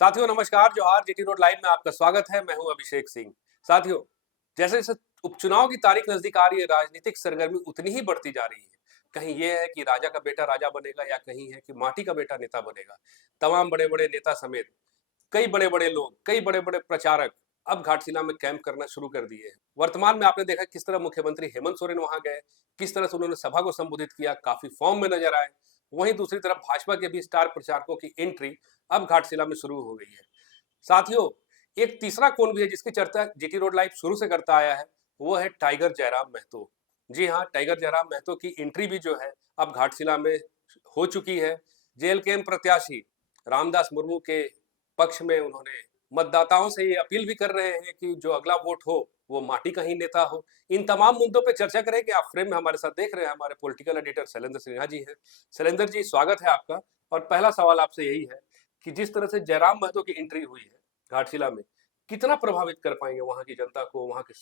साथियों नमस्कार, जोहार। जीटी रोड लाइव में आपका स्वागत है। मैं हूं अभिषेक सिंह। साथियों, जैसे जैसे उपचुनाव की तारीख नजदीक आ रही है, राजनीतिक सरगर्मी उतनी ही बढ़ती जा रही है। कहीं ये है कि राजा का बेटा राजा बनेगा या कहीं है कि माटी का बेटा नेता बनेगा। तमाम बड़े बड़े नेता समेत कई बड़े बड़े लोग, कई बड़े बड़े प्रचारक अब घाटशिला में कैंप करना शुरू कर दिए हैं। वर्तमान में आपने देखा किस तरह मुख्यमंत्री हेमंत सोरेन वहां गए, किस तरह से उन्होंने सभा को संबोधित किया, काफी फॉर्म में नजर आए। वहीं दूसरी तरफ भाजपा के भी स्टार प्रचारकों की एंट्री अब घाटशिला में शुरू हो गई है। साथियों, एक तीसरा कोण भी है जिसकी चर्चा जीटी रोड लाइव शुरू से करता आया है, वो है टाइगर जयराम महतो। जी हाँ, टाइगर जयराम महतो की एंट्री भी जो है अब घाटशिला में हो चुकी है। जेल के प्रत्याशी रामदास मुर्मू के पक्ष में उन्होंने मतदाताओं से ये अपील भी कर रहे हैं कि जो अगला वोट हो वो माटी का ही नेता हो। इन तमाम मुद्दों पे चर्चा करेंगे। आप फ्रेम में हमारे साथ देख रहे हैं, हमारे पॉलिटिकल एडिटर शैलेंद्र सिन्हा जी हैं। शैलेंद्र जी, स्वागत है आपका। और पहला सवाल आपसे यही है कि जिस तरह से जयराम महतो की एंट्री हुई है घाटशिला में, कितना प्रभावित कर पाएंगे वहां की जनता को, वहां के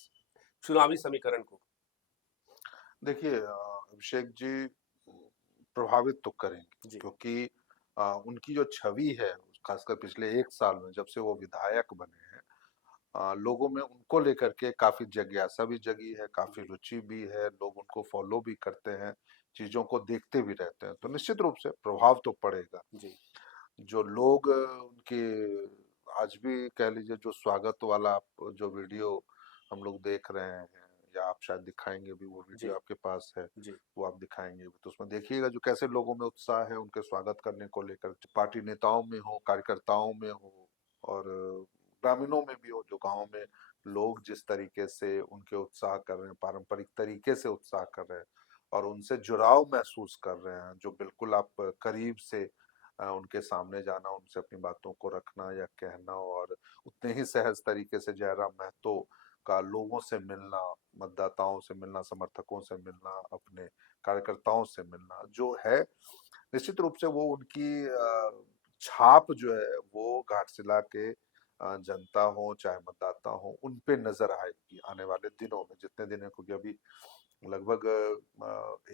चुनावी समीकरण को? देखिए अभिषेक जी प्रभावित तो करेंगे जी। क्योंकि उनकी जो छवि है खासकर पिछले 1 साल में जब से वो विधायक बने हैं लोगों में उनको लेकर के काफी जिज्ञासा भी जगी है, काफी जी। रुचि भी है, लोग उनको फॉलो भी करते हैं, चीजों को देखते भी रहते हैं, तो निश्चित रूप से प्रभाव तो पड़ेगा। जी। जो लोग उनके आज भी कह लीजिए जो स्वागत वाला आप जो वीडियो हम लोग देख रहे हैं या आप शायद दिखाएंगे भी, वो जी। वीडियो आपके पास है, जी। वो आप दिखाएंगे भी तो उसमें देखिएगा जो कैसे लोगों में उत्साह है उनके स्वागत करने को लेकर, पार्टी नेताओं में हो, कार्यकर्ताओं में हो और ग्रामीणों में भी हो, जो गांव में लोग जिस तरीके से उनके उत्साह कर रहे हैं, पारंपरिक तरीके से उत्साह कर रहे हैं और उनसे जुड़ाव महसूस कर रहे हैं, जो बिल्कुल आप करीब से उनके सामने जाना, उनसे अपनी बातों को रखना या कहना और उतने ही सहज तरीके से जयराम महतो का लोगों से मिलना, मतदाताओं से मिलना, समर्थकों से मिलना, अपने कार्यकर्ताओं से मिलना जो है, निश्चित रूप से वो उनकी छाप जो है वो घाटशिला के जनता हो चाहे मतदाता हो उन पे नजर आएगी आने वाले दिनों में, जितने दिन है, क्योंकि अभी लगभग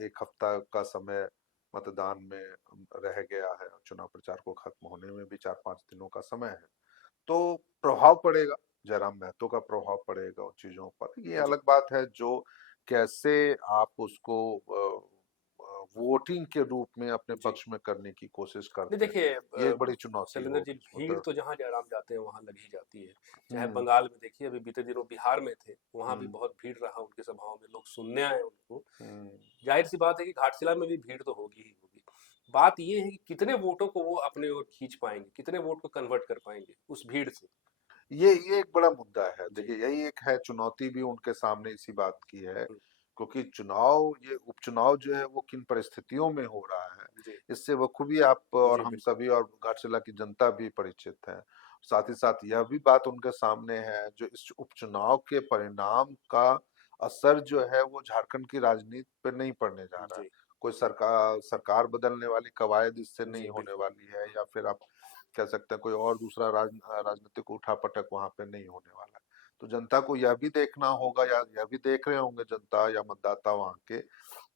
1 हफ्ता का समय मतदान में रह गया है, चुनाव प्रचार को खत्म होने में भी 4-5 दिनों का समय है, तो प्रभाव पड़ेगा, जयराम महतो का प्रभाव पड़ेगा उन चीजों पर। ये जी। अलग बात है जो कैसे आप उसको वोटिंग के रूप में अपने जी। पक्ष में करने की कोशिश नहीं, करते हैं, देखिए ये एक बड़ी चुनौती शैलेंद्र जी, होगी इसमें भीड़ तो। तो जहाँ जयराम जाते हैं वहां लग ही जाती है। चाहे हम्म। बंगाल में देखिए, अभी बीते दिनों बिहार में थे, वहां भी हम्म। बहुत भीड़ रहा उनकी सभाओं में, लोग सुनने आए उनको। हम्म। जाहिर सी बात है कि घाटशिला में भी भीड़ तो होगी ही होगी। बात ये है कि कितने वोटों को वो अपने ओर खींच पाएंगे, कितने वोट को कन्वर्ट कर पाएंगे उस भीड़ से। ये एक बड़ा मुद्दा है, जी। देखिए यही एक है चुनौती भी उनके सामने इसी बात की है, हम्म। क्योंकि चुनाव, ये उपचुनाव जो है वो किन परिस्थितियों में हो रहा है, जी। इससे बखूबी आप और जी हम बिल्कुल। सभी और घाटशिला की जनता भी परिचित है। साथ ही साथ यह भी बात उनके सामने है जो इस उपचुनाव के परिणाम का असर जो है वो झारखंड की राजनीति पर नहीं पड़ने जा रहा है। जी। कोई सरकार सरकार बदलने वाली कवायद इससे नहीं जी होने बिल्कुल। वाली है, या फिर आप कह सकते हैं कोई और दूसरा राजनीतिक उठापटक वहां पे नहीं होने वाला है। तो जनता को यह भी देखना होगा, या यह भी देख रहे होंगे जनता या मतदाता वहां के,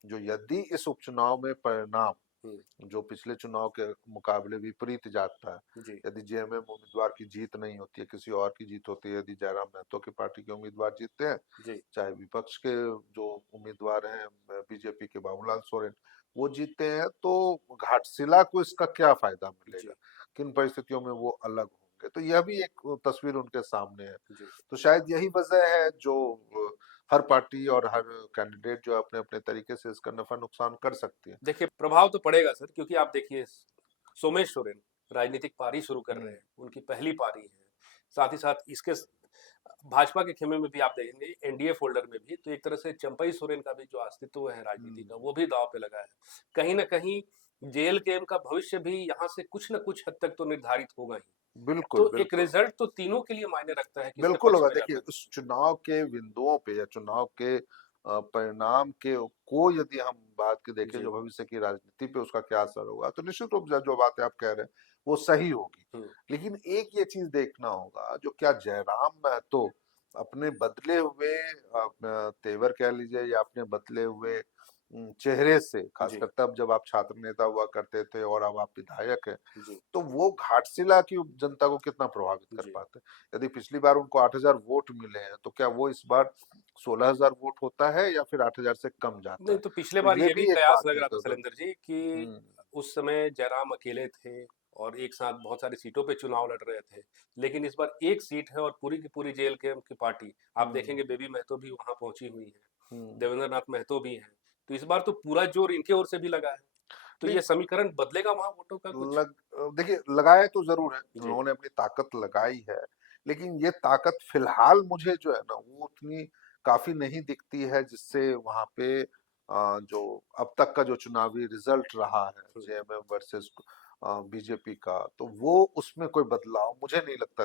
जो यदि इस उपचुनाव में परिणाम हम्म। जो पिछले चुनाव के मुकाबले विपरीत जाता है, जी। यदि जेएमएम उम्मीदवार की जीत नहीं होती है, किसी और की जीत होती है, यदि जयराम महतो की पार्टी के उम्मीदवार जीतते हैं, जी। चाहे विपक्ष के जो उम्मीदवार हैं बीजेपी के बाबूलाल सोरेन वो जीतते हैं, तो घाटशिला को इसका क्या फायदा मिलेगा, जी। किन परिस्थितियों में वो अलग होंगे, तो यह भी एक तस्वीर उनके सामने है। जी। तो शायद यही वजह है जो हर पार्टी और हर कैंडिडेट जो अपने अपने तरीके से इसका नफा नुकसान कर सकती है। देखिए, प्रभाव तो पड़ेगा सर, क्योंकि आप देखिए सोमेश सोरेन राजनीतिक पारी शुरू कर रहे हम्म। हैं, उनकी पहली पारी है। साथ ही साथ इसके भाजपा के खेमे में भी आप देखेंगे, एनडीए फोल्डर में भी, तो एक तरह से चंपई सोरेन का भी जो अस्तित्व है राजनीति हम्म। का, वो भी दांव पे लगा है। कहीं ना कहीं जेल गेम का भविष्य भी यहाँ से कुछ न कुछ हद तक तो निर्धारित होगा ही। बिल्कुल तो एक बिल्कुल। रिजल्ट तो तीनों के लिए मायने रखता है, किसके बिल्कुल पक्ष होगा, में देखिए जाता है। उस चुनाव के बिंदुओं पे या चुनाव के परिणाम के को यदि हम बात की देखें जी। जो भविष्य की राजनीति पे उसका क्या असर होगा, तो निश्चित रूप से जो बातें आप कह रहे हैं वो सही होगी। हम्म। लेकिन एक ये चीज देखना होगा, जो क्या जयराम महतो अपने बदले हुए तेवर कह लीजिए या अपने बदले हुए चेहरे से, जी खासकर तब जब आप छात्र नेता हुआ करते थे और अब आप विधायक हैं, जी तो वो घाटशिला की जनता को कितना प्रभावित कर जी। पाते हैं। यदि पिछली बार उनको 8,000 वोट मिले हैं, तो क्या वो इस बार 16,000 वोट होता है या फिर 8,000 से कम जाता नहीं है? तो पिछले तो बार ये ये भी भी एक कयास बात लग है। रहा था शैलेंद्र जी कि हम्म उस समय जयराम अकेले थे और एक साथ बहुत सारी सीटों पे चुनाव लड़ रहे थे, लेकिन इस बार एक सीट है और पूरी की पूरी जेल के की पार्टी आप हम्म देखेंगे बेबी महतो भी वहां पहुंची हुई है, हम्म। देवेंद्र नाथ महतो भी हैं, तो इस बार तो पूरा जोर इनके ओर से भी लगा है। तो नहीं ये समीकरण बदलेगा वहां वोटों का कुछ? देखिए, लगाए तो जरूर है, जी उन्होंने अपनी ताकत लगाई है, लेकिन ये ताकत फिलहाल मुझे जो है ना वो उतनी काफी नहीं दिखती है, जिससे वहां पे जो अब तक का जो चुनावी रिजल्ट रहा है जेएमएम वर्सेस बीजेपी का, तो वो उसमें कोई बदलाव मुझे नहीं लगता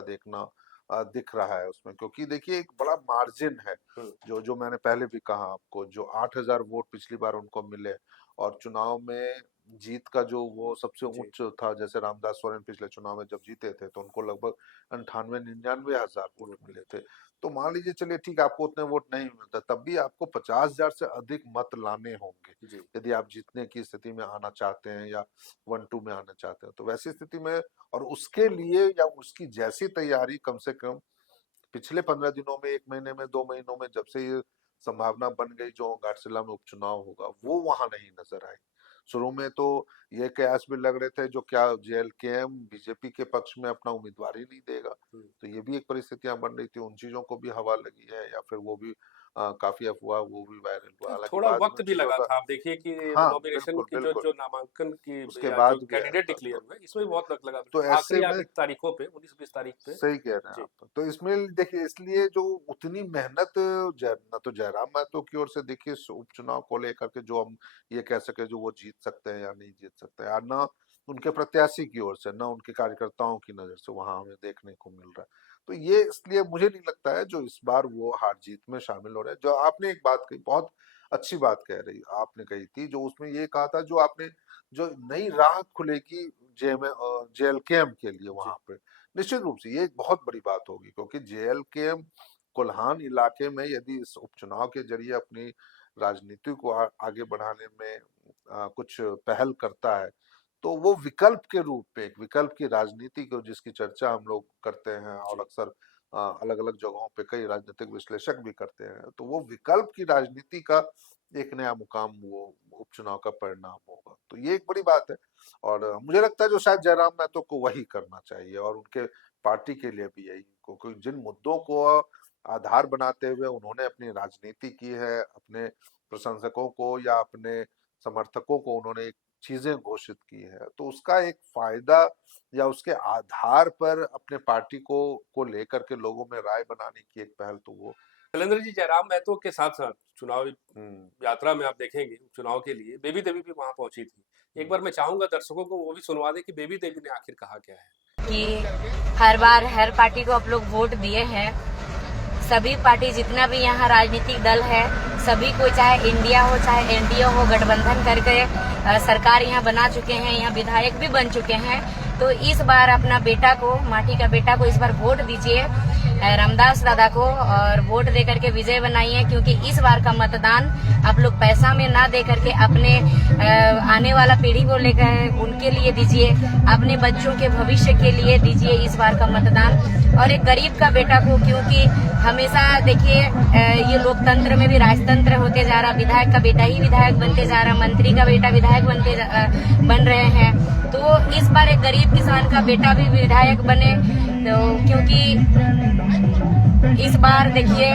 दिख रहा है उसमें, क्योंकि देखिए एक बड़ा मार्जिन है। हम्म, जो मैंने पहले भी कहा आपको, जो 8,000 वोट पिछली बार उनको मिले और चुनाव में जीत का जो वो सबसे जी उच्च था, जैसे रामदास सोरेन पिछले चुनाव में जब जीते थे तो उनको लगभग 98-99 हजार वोट वोट मिले मिले थे। थे। तो मान लीजिए, चलिए ठीक है, आपको उतने वोट नहीं मिलता, तब भी आपको 50,000 से अधिक मत लाने होंगे जी यदि आप जीतने की स्थिति में आना चाहते हैं या 1-2 में आना चाहते हैं। तो वैसी स्थिति में और उसके लिए या उसकी जैसी तैयारी कम से कम पिछले 15 दिनों में, 1 महीने में, 2 महीनों में, जब से ये संभावना बन गई जो घाटशिला में उपचुनाव होगा, वो वहां नहीं नजर आई। शुरू में तो ये कयास भी लग रहे थे जो क्या जेएलकेएम बीजेपी के पक्ष में अपना उम्मीदवार ही नहीं देगा। हम्म। तो ये भी एक परिस्थितियां बन रही थी, उन चीजों को भी हवा लगी है या फिर वो भी काफी अफवाह, वो भी वायरल हुआ, हालांकि थोड़ा बाद में वक्त उन भी चीजों लगा का। था, आप देखिए कि हाँ, नॉमिनेशन बिल्कुल की जो बिल्कुल। जो नामांकन की उसके या जो बाद भी आया कैंडिडेट था डिक्लेयर तो हुए इसमें भी बहुत वक्त लगा, तो आखिरी ऐसे में आखिरी तारीखों पे 19-20 तारीख पे। सही कह रहे हैं जी आप। तो इसमें देखिए, इसलिए जो उतनी मेहनत न तो जयराम महतो की ओर से देखिए इस उपचुनाव को लेकर के जो हम ये कह सके जो वो जीत सकते हैं या नहीं जीत सकते हैं, और न उनके प्रत्याशी की ओर से, न उनके कार्यकर्ताओं की नजर से वहां हमें देखने को मिल रहा है। तो ये इसलिए मुझे नहीं लगता है जो इस बार वो हार जीत में शामिल हो रहे हैं। जो आपने एक बात कही, बहुत अच्छी बात कह रही आपने कही थी, जो उसमें ये कहा था, जो आपने जो नई राह खुलेगी जेएलकेएम के लिए जी वहां पे, निश्चित रूप से ये एक बहुत बड़ी बात होगी, क्योंकि जेएलकेएम कोल्हान इलाके में यदि इस उपचुनाव के जरिए अपनी राजनीति को आगे बढ़ाने में कुछ पहल करता है, तो वो विकल्प के रूप में, एक विकल्प की राजनीति को जिसकी चर्चा हम लोग करते हैं और जी। अक्सर अलग अलग जगहों पे कई राजनीतिक विश्लेषक भी करते हैं, तो वो विकल्प की राजनीति का एक नया मुकाम वो उपचुनाव का परिणाम होगा। तो ये एक बड़ी बात है और मुझे लगता है जो शायद जयराम महतो को वही करना चाहिए और उनके पार्टी के लिए भी यही, क्योंकि जिन मुद्दों को आधार बनाते हुए उन्होंने अपनी राजनीति की है, अपने प्रशंसकों को या अपने समर्थकों को उन्होंने एक चीजें घोषित की है, तो उसका एक फायदा या उसके आधार पर अपने पार्टी को लेकर के लोगों में राय बनाने की एक पहल तो वो। शैलेंद्र जी, जयराम महतो के साथ साथ चुनावी हम्म यात्रा में आप देखेंगे चुनाव के लिए बेबी देवी भी वहां पहुंची थी। एक हम्म बार मैं चाहूंगा दर्शकों को वो भी सुनवा दे कि बेबी देवी ने आखिर कहा क्या है। कि हर बार हर पार्टी को आप लोग वोट दिए हैं। सभी पार्टी जितना भी यहाँ राजनीतिक दल है, सभी को चाहे इंडिया हो चाहे एनडीए हो, गठबंधन करके सरकार यहाँ बना चुके हैं, यहाँ विधायक भी बन चुके हैं। तो इस बार अपना बेटा को, माटी का बेटा को इस बार वोट दीजिए, रामदास दादा को, और वोट दे करके विजय बनाइए, क्योंकि इस बार का मतदान आप लोग पैसा में ना दे करके अपने आने वाला पीढ़ी को लेकर उनके लिए दीजिए, अपने बच्चों के भविष्य के लिए दीजिए इस बार का मतदान। और एक गरीब का बेटा को, क्योंकि हमेशा देखिए ये लोकतंत्र में भी राजतंत्र होते जा रहा, विधायक का बेटा ही विधायक बनते जा रहा, मंत्री का बेटा विधायक बन रहे हैं। तो इस बार एक गरीब किसान का बेटा भी विधायक बने, तो क्योंकि इस बार देखिए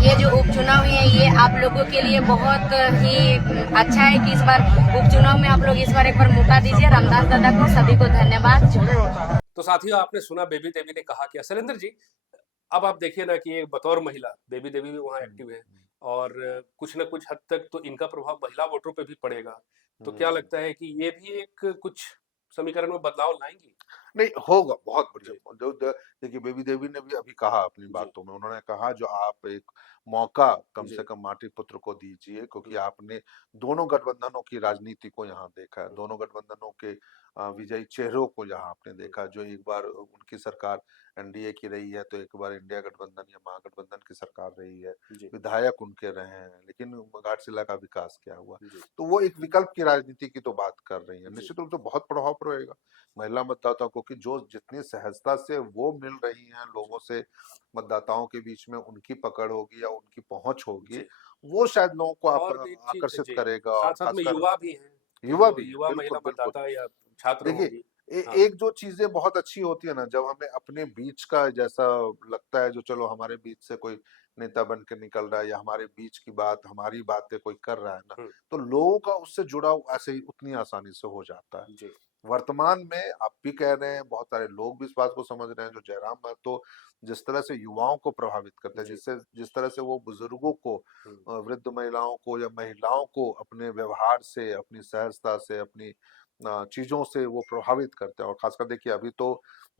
ये जो उपचुनाव है ये आप लोगों के लिए बहुत ही अच्छा है कि इस बार उपचुनाव में आप लोग इस बार एक बार मौका दीजिए रामदास दादा को। सभी को धन्यवाद। तो साथियों, आपने सुना बेबी देवी ने कहा क्या। शैलेंद्र जी, अब आप देखिए ना कि बतौर महिला बेबी देवी भी वहाँ एक्टिव है और कुछ न कुछ हद तक तो इनका प्रभाव महिला वोटरों पे भी पड़ेगा। तो क्या हम्म। लगता है कि ये भी एक कुछ समीकरण में बदलाव लाएंगी? नहीं होगा, बहुत बढ़िया। जी। देखिए बेबी देवी ने भी अभी कहा अपनी जी। बातों में, उन्होंने कहा जो आप एक मौका कम जी। से कम माटी पुत्र को दीजिए, क्योंकि हुँ। आपने दोनों गठबंधनों की राजनीति को यहाँ देखा है, हुँ। दोनों गठबंधनों के विजयी चेहरों को यहाँ आपने हुँ। देखा, जो एक बार उनकी सरकार एनडीए की रही है, तो एक बार इंडिया गठबंधन या महागठबंधन की सरकार रही है, जी। विधायक उनके रहे हैं, लेकिन घाटशिला का विकास क्या हुआ? जी। तो वो एक विकल्प की राजनीति की तो बात कर रही है, जी। निश्चित रूप से बहुत प्रभाव पड़ेगा महिला मतदाताओं को, कि जो जितनी सहजता से वो मिल रही हैं लोगों से, मतदाताओं के बीच में उनकी पकड़ होगी या उनकी पहुंच होगी, जी। वो शायद लोगों को और एक चीज़ आकर्षित जी, करेगा, और साथ-साथ में खासकर युवा भी हैं, युवा जो भी है, युवा बिल्कुल, महिला बिल्कुल। मतदाता या छात्र देखिए होंगी। हाँ। एक जो चीजें बहुत अच्छी होती है ना, जब हमें अपने बीच का जैसा लगता है, जो चलो हमारे बीच से कोई नेता बन के निकल रहा है, या हमारे बीच की बात, हमारी बातें कोई कर रहा है ना, हुँ। तो लोगों का उससे जुड़ाव ऐसे ही उतनी आसानी से हो जाता है। जी। वर्तमान में आप भी कह रहे हैं, बहुत सारे लोग भी इस बात को समझ रहे हैं, जो जयराम महतो जिस तरह से युवाओं को प्रभावित करते हैं, जी। जिस तरह से वो बुजुर्गों को, हुँ। वृद्ध महिलाओं को या महिलाओं को अपने व्यवहार से, अपनी सहजता से, अपनी चीजों से वो प्रभावित करते हैं। और खासकर देखिए अभी तो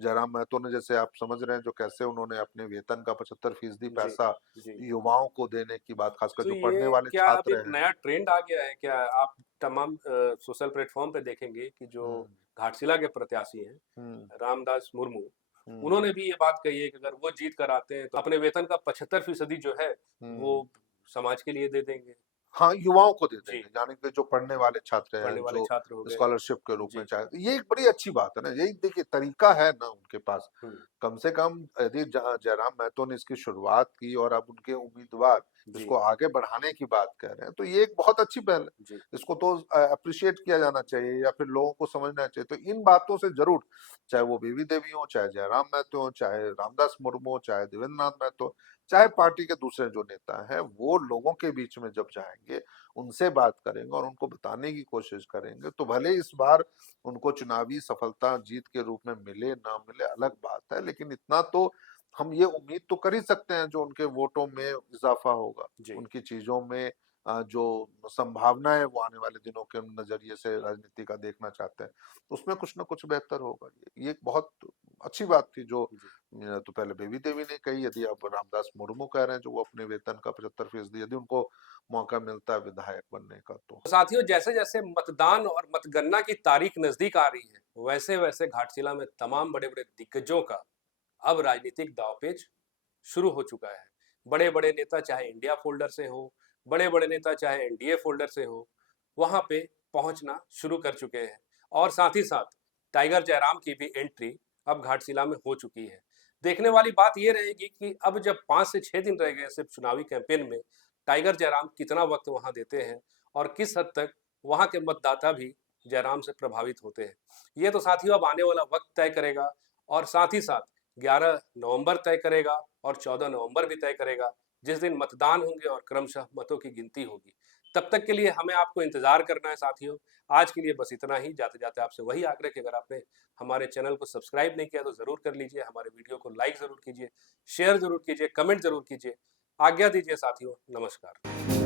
जयराम महतो ने, जैसे आप समझ रहे हैं, जो कैसे उन्होंने अपने वेतन का 75% जी। पैसा जी। युवाओं को देने की बात, खासकर तो जो पढ़ने ये वाले क्या अब छात्र एक हैं। नया ट्रेंड आ गया है क्या? आप तमाम सोशल प्लेटफ़ॉर्म पे देखेंगे कि जो हम्म घाटशिला के प्रत्याशी हैं, हम्म रामदास मुर्मू, हम्म उन्होंने भी ये बात कही है कि अगर वो जीत कर आते हैं, तो अपने वेतन का 75% जो है, हम्म वो समाज के लिए दे देंगे। हाँ, युवाओं को दे जी। देंगे, यानी कि जो पढ़ने वाले छात्र हैं, पढ़ने वाले जो छात्र हो गए। स्कॉलरशिप के रूप में जी। चाहे, ये एक बड़ी अच्छी बात है ना। यही देखिए तरीका है ना उनके पास, हुँ। कम से कम यदि जयराम महतो ने इसकी शुरुआत की और अब उनके उम्मीदवार जी। इसको आगे बढ़ाने की बात कह रहे हैं, तो ये एक बहुत अच्छी पहल है। जी। इसको तो अप्रिशिएट किया जाना चाहिए, या फिर लोगों को समझना चाहिए। तो इन बातों से जरूर, चाहे वो बेबी देवी हो, चाहे जयराम महतो हो, चाहे रामदास मुर्मू हो, चाहे देवेंद्र नाथ महतो, चाहे पार्टी के दूसरे जो नेता हैं, वो लोगों के बीच में जब जाएंगे, उनसे बात करेंगे और उनको बताने की कोशिश करेंगे, तो भले इस बार उनको चुनावी सफलता जीत के रूप में मिले ना मिले अलग बात है, लेकिन इतना तो हम ये उम्मीद तो कर ही सकते हैं, जो उनके वोटों में इजाफा होगा, जी। उनकी चीजों में जो संभावनाएं वो आने वाले दिनों के नजरिए से राजनीति का देखना चाहते हैं, उसमें कुछ ना कुछ बेहतर होगा। ये एक बहुत अच्छी बात थी, जो जी। तो पहले बेबी देवी ने कही, यदि अब रामदास मुर्मू कह रहे हैं, जो वो अपने वेतन का 75% यदि उनको मौका मिलता है विधायक बनने का, तो साथियों, जैसे-जैसे मतदान और मतगणना की तारीख नज़दीक आ रही है, वैसे-वैसे घाटशिला में तमाम बड़े-बड़े दिग्गजों का अब राजनीतिक दांवपेच शुरू हो चुका है। बड़े-बड़े नेता चाहे इंडिया फ़ोल्डर से हों, बड़े-बड़े नेता चाहे एनडीए फ़ोल्डर से हों, वहाँ पे पहुँचना शुरू कर चुके हैं। और साथ ही साथ टाइगर जयराम की भी एंट्री अब घाटशिला में हो चुकी है। देखने वाली बात ये रहेगी कि अब जब 5 से 6 दिन रह गए सिर्फ चुनावी कैंपेन में, टाइगर जयराम कितना वक़्त वहाँ देते हैं और किस हद तक वहाँ के मतदाता भी जयराम से प्रभावित होते हैं। ये तो साथियों अब आने वाला वक़्त तय करेगा, और साथ ही साथ 11 नवंबर तय करेगा और 14 नवंबर भी तय करेगा, जिस दिन मतदान होंगे और क्रमशः मतों की गिनती होगी। तब तक के लिए हमें आपको इंतज़ार करना है साथियों। आज के लिए बस इतना ही। जाते-जाते आपसे वही आग्रह कि अगर आपने हमारे चैनल को सब्सक्राइब नहीं किया तो ज़रूर कर लीजिए, हमारे वीडियो को लाइक ज़रूर कीजिए, शेयर ज़रूर कीजिए, कमेंट ज़रूर कीजिए। आज्ञा दीजिए साथियों, नमस्कार।